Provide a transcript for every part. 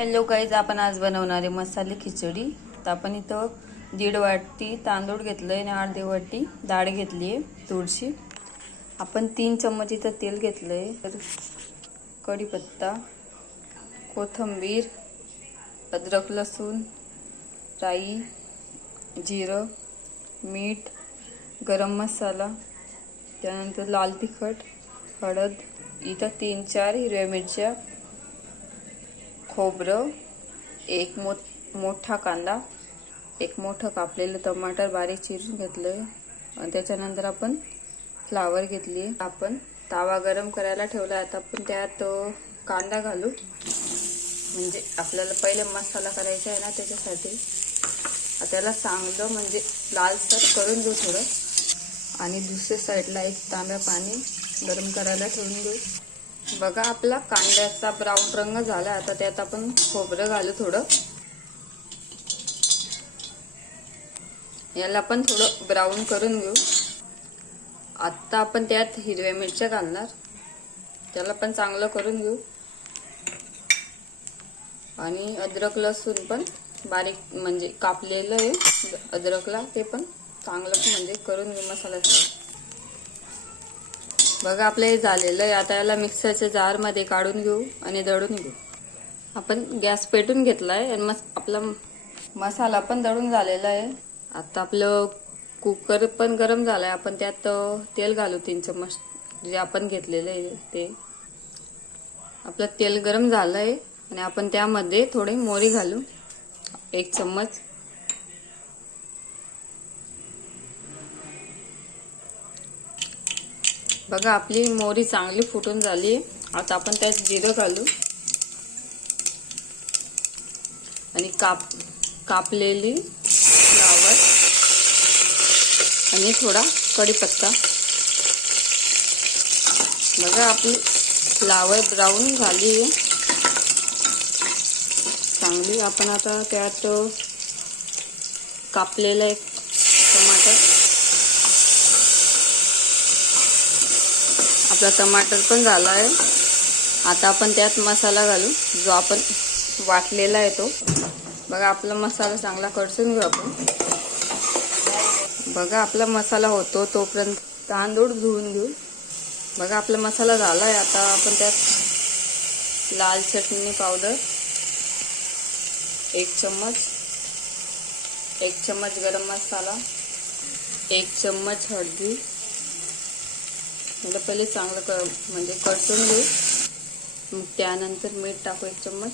Hello guys, आपण आज बनवणार आहे मसाले खिचडी. तर आपण इथं 1.5 वाटी तांदूळ घेतलं आहे आणि 1/2 वाटी डाळ घेतली आहे तुळशी. आपण 3 चम्मच इथं तेल घेतलं आहे. तर कढीपत्ता, कोथिंबीर, अद्रक लसूण, राई, जिरं, मीठ, गरम मसाला, त्यानंतर लाल तिखट, हळद, इथं 3-4 हिरव्या मिरच्या, खोबरं, एक मोठा कांदा, एक मोठं कापलेलं टमाटर बारीक चिरून घेतलं. आणि त्याच्यानंतर आपण फ्लावर घेतली. आपण तवा गरम करायला ठेवला. आता आपण त्यात कांदा घालू, म्हणजे आपल्याला पहिले मसाला करायचा आहे ना, त्याच्यासाठी त्याला चांगलं म्हणजे लालसर करून घेऊ थोडं. आणि दुसऱ्या साईडला एक तांब्या पाणी गरम करायला ठेवून घेऊ. बघा, आपला कांद्याचा ब्राऊन रंग झाला. आता त्यात आपण खोबरं घालू थोडं. याला पण थोडं ब्राऊन करून घेऊ. आता आपण त्यात हिरव्या मिरच्या घालणार, त्याला पण चांगलं करून घेऊ. आणि अद्रक लसूण पण बारीक म्हणजे कापलेलं आहे अद्रकला, ते पण चांगलं म्हणजे करून घेऊ मसाल्याचं. बघा, आपलं हे झालेलं आहे. आता याला मिक्सरच्या जार मध्ये काढून घेऊ आणि दळून घेऊ. आपण गॅस पेटून घेतलाय आणि आपला मसाला पण दळून झालेला आहे. आता आपलं कुकर पण गरम झालाय. आपण त्यात तेल घालू 3 चम्मच जे आपण घेतलेलं आहे ते. आपलं तेल गरम झालंय आणि आपण त्यामध्ये थोडी मोहरी घालू, 1 चम्मच. बघा, आपली मोहरी चांगली फुटून झाली. आता आपण त्यात जिरं घालू आणि कापलेली फ्लावर आणि थोडा कढीपत्ता. बघा, आपली फ्लावर ब्राऊन झाली चांगली. आपण आता त्यात कापलेला एक टमाटर, आपला टमाटर पण झाला आहे. आता आपण त्यात मसाला घालू जो आपण वाटलेला आहे तो. बघा, आपला मसाला चांगला कढसून घेऊ आपण. बघा, आपला मसाला होतो तोपर्यंत तांदूळ धुवून घेऊ. बघा, आपला मसाला झाला आहे. आता आपण त्यात लाल चटणी पावडर 1 चम्मच, 1 चम्मच गरम मसाला, 1 चम्मच हळदी. म्हणजे पहिले चांगलं म्हणजे कढसून घेऊ. मग त्यानंतर मीठ टाकू 1 चम्मच.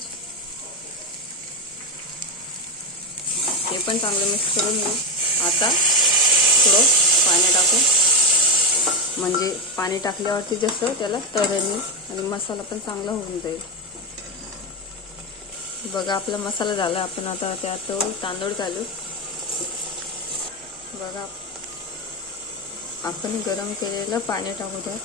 हे पण चांगलं मिक्स करून घेऊ. आता थोडं पाणी टाकू, म्हणजे पाणी टाकल्यावरती जसं त्याला तऱ्हेने आणि मसाला पण चांगला होऊन जाईल. बघा, आपला मसाला झाला. आपण आता त्यात तांदूळ घालू. बघा, आपण गरम केलेलं पाणी टाकू त्यात.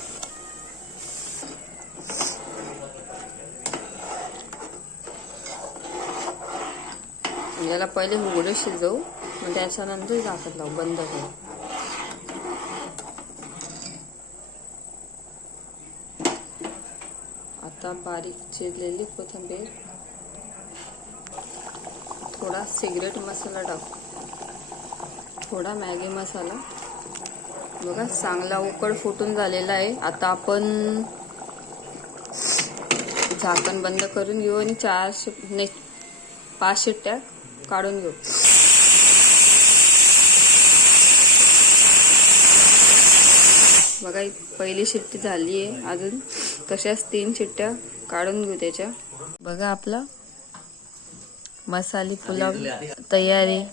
याला पहिले उघडं शिजवू, मग त्याच्यानंतर झाकण लावू, बंद करू. आता बारीक चिरलेली कोथिंबीर, थोडा सिक्रेट मसाला टाकू, थोडा मॅगी मसाला. बघा, चांगला उकळ फुटून झालेला आहे. आता आपण झाकण बंद करून घेऊ आणि 5 शिट्ट्या काढून घेऊ. बघा, पहिली शिट्टी झाली आहे. अजून तशाच 3 शिट्ट्या काढून घेऊ त्याच्या. बघा, आपला मसाली पुलाव तयार आहे.